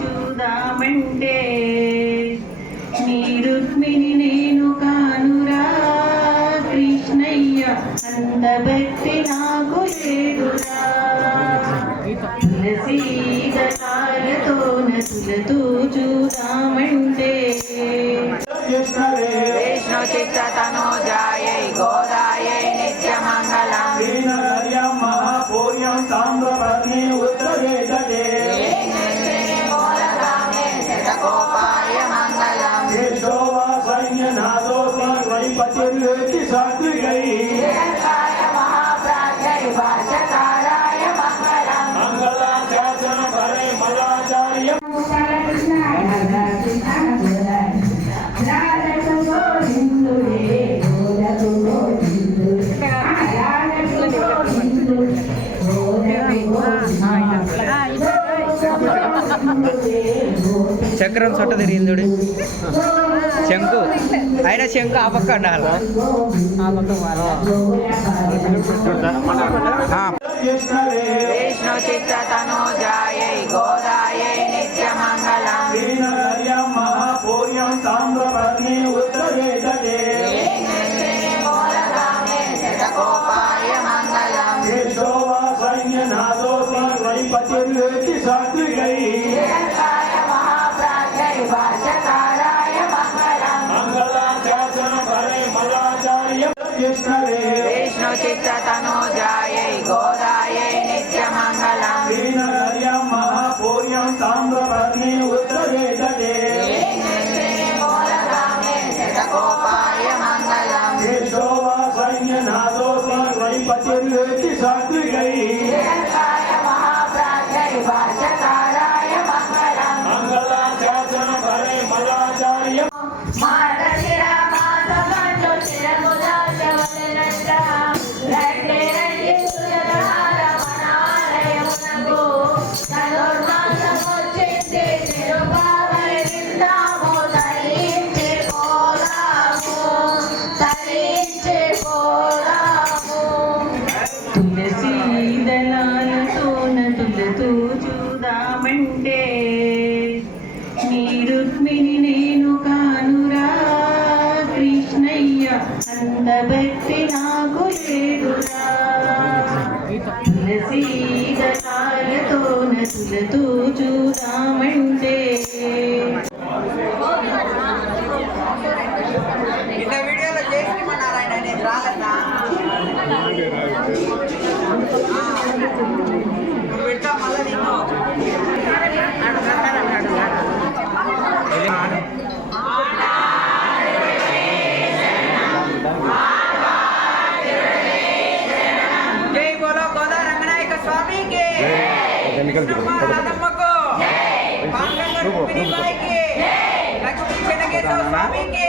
చూదామంటే నీ రుక్మిణి నేను కానురా కృష్ణయ్య అందబెట్టి నాకు లేదురా తులసి దళాలతో నతులతో చూదామంటే విష్ణు చిత్త తనోజాయై గోదాయై నిత్యమంగళం మహాపూర్యం తామ్రపర్ణి ఉత్తరేతటే पतिर्वेति सात्विकै भाष्यकाराय मंगलम् मंगलाशासन करे मलाचार्य చక్రం చొట్ట తిరిగింది చూడు శంకు అయినా శంకు ఆ పక్క ఉండాలి విష్ణు చిత్త తనోజాయై గోదాయై నిత్యమంగళం మహాపూర్యం తామ్రపర్ణి ఉత్తరేతటే గోపాయ మంగళం पतिर्वेति सात्विकै भाष्यकाराय मंगलम् मंगलाशासन करे मलाचार्य विष्णु चित्त तनोजायै गोदायै नित्यमंगलम् महापूर्యం ताम्रपर्णि उत्तरेतटे गोपाय मंगलम् पतिर्वेति सात्विकै भाष्यकाराय मंगलम् मंगलाशासन करे मलाचार्य తులసి దళాలతో నతులతో చూదామంటే నీ రుక్మిణి నేను కానురా కృష్ణయ్య అందబెట్టి నాకు లేదురా తులసి దళాలతో నతులతో చూదామంటే ఇట్లా వీడియోలో చేసి నారాయణ నేను రాగన్నా పెడతా మళ్ళీ నిన్ను జై బోలో గోదా రంగనాయక స్వామికి నమ్మకు లక్ష్మీ చెన్నకేశవ స్వామికి